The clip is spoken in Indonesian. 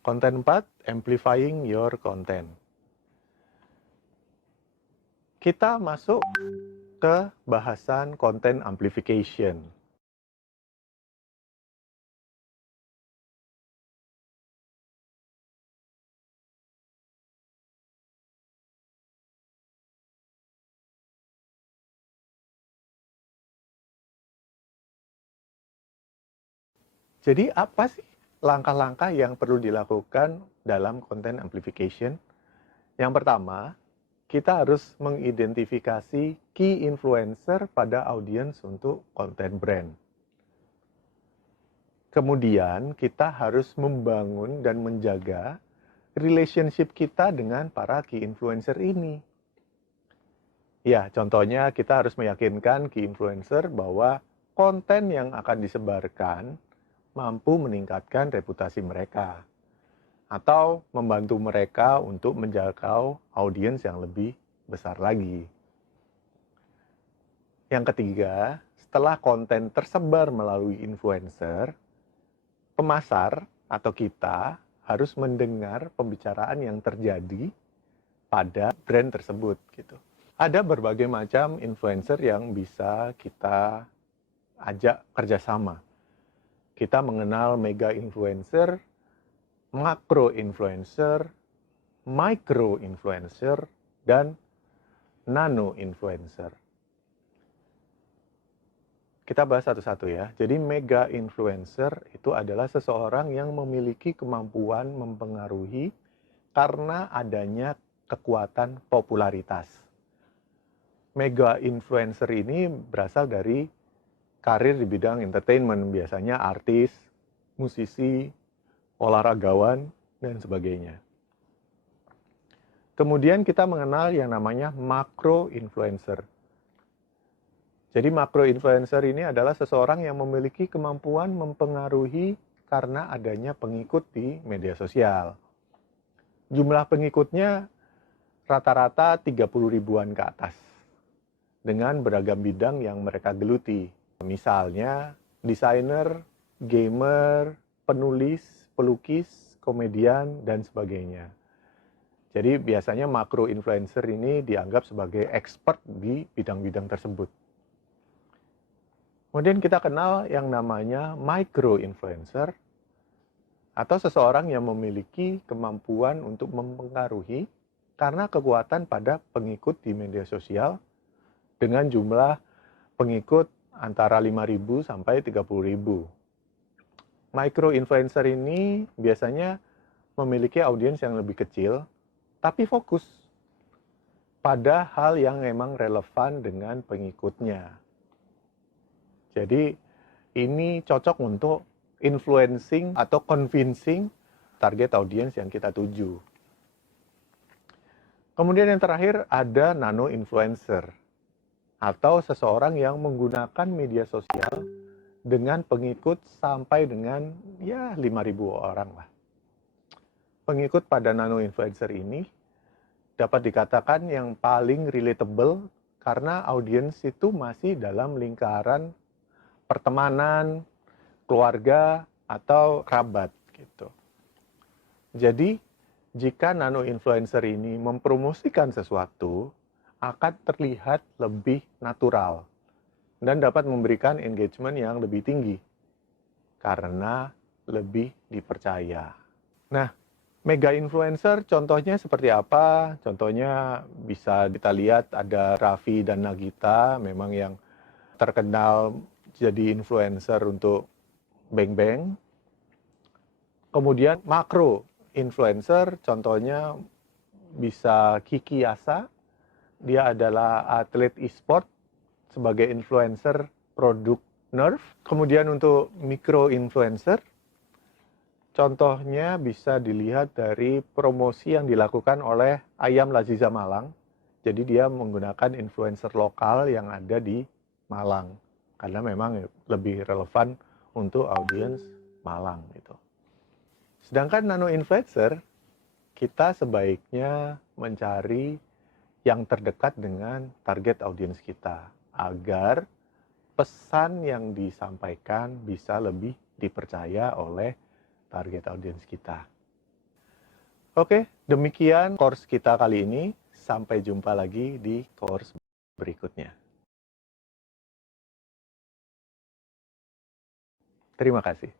Konten 4, amplifying your content. Kita masuk ke bahasan content amplification. Jadi apa sih langkah-langkah yang perlu dilakukan dalam content amplification? Yang pertama, kita harus mengidentifikasi key influencer pada audiens untuk konten brand. Kemudian kita harus membangun dan menjaga relationship kita dengan para key influencer ini. Ya, contohnya kita harus meyakinkan key influencer bahwa konten yang akan disebarkan mampu meningkatkan reputasi mereka atau membantu mereka untuk menjangkau audiens yang lebih besar lagi. Yang ketiga, setelah konten tersebar melalui influencer, pemasar atau kita harus mendengar pembicaraan yang terjadi pada brand tersebut gitu. Ada berbagai macam influencer yang bisa kita ajak kerjasama. Kita mengenal mega influencer, makro influencer, micro influencer, dan nano influencer. Kita bahas satu-satu ya. Jadi mega influencer itu adalah seseorang yang memiliki kemampuan mempengaruhi karena adanya kekuatan popularitas. Mega influencer ini berasal dari karir di bidang entertainment, biasanya artis, musisi, olahragawan, dan sebagainya. Kemudian kita mengenal yang namanya makro influencer. Jadi makro influencer ini adalah seseorang yang memiliki kemampuan mempengaruhi karena adanya pengikut di media sosial. Jumlah pengikutnya rata-rata 30 ribuan ke atas, dengan beragam bidang yang mereka geluti. Misalnya, desainer, gamer, penulis, pelukis, komedian, dan sebagainya. Jadi biasanya makro influencer ini dianggap sebagai expert di bidang-bidang tersebut. Kemudian kita kenal yang namanya micro influencer, atau seseorang yang memiliki kemampuan untuk mempengaruhi karena kekuatan pada pengikut di media sosial dengan jumlah pengikut antara 5.000 sampai 30.000. Micro influencer ini biasanya memiliki audiens yang lebih kecil, tapi fokus pada hal yang memang relevan dengan pengikutnya. Jadi ini cocok untuk influencing atau convincing target audiens yang kita tuju. Kemudian yang terakhir ada nano influencer, atau seseorang yang menggunakan media sosial dengan pengikut sampai dengan 5.000 orang lah. Pengikut pada nano influencer ini dapat dikatakan yang paling relatable karena audiens itu masih dalam lingkaran pertemanan, keluarga, atau kerabat gitu. Jadi jika nano influencer ini mempromosikan sesuatu, akan terlihat lebih natural dan dapat memberikan engagement yang lebih tinggi karena lebih dipercaya. Nah, mega influencer contohnya seperti apa? Contohnya bisa kita lihat ada Raffi dan Nagita, memang yang terkenal jadi influencer untuk Bang Bang. Kemudian makro influencer contohnya bisa Kiki Yasa. Dia adalah atlet e-sport sebagai influencer produk Nerf. Kemudian untuk micro influencer, contohnya bisa dilihat dari promosi yang dilakukan oleh Ayam Laziza Malang. Jadi dia menggunakan influencer lokal yang ada di Malang. Karena memang lebih relevan untuk audiens Malang gitu. Sedangkan nano influencer, kita sebaiknya mencari yang terdekat dengan target audiens kita agar pesan yang disampaikan bisa lebih dipercaya oleh target audiens kita. Oke, demikian course kita kali ini. Sampai jumpa lagi di course berikutnya. Terima kasih.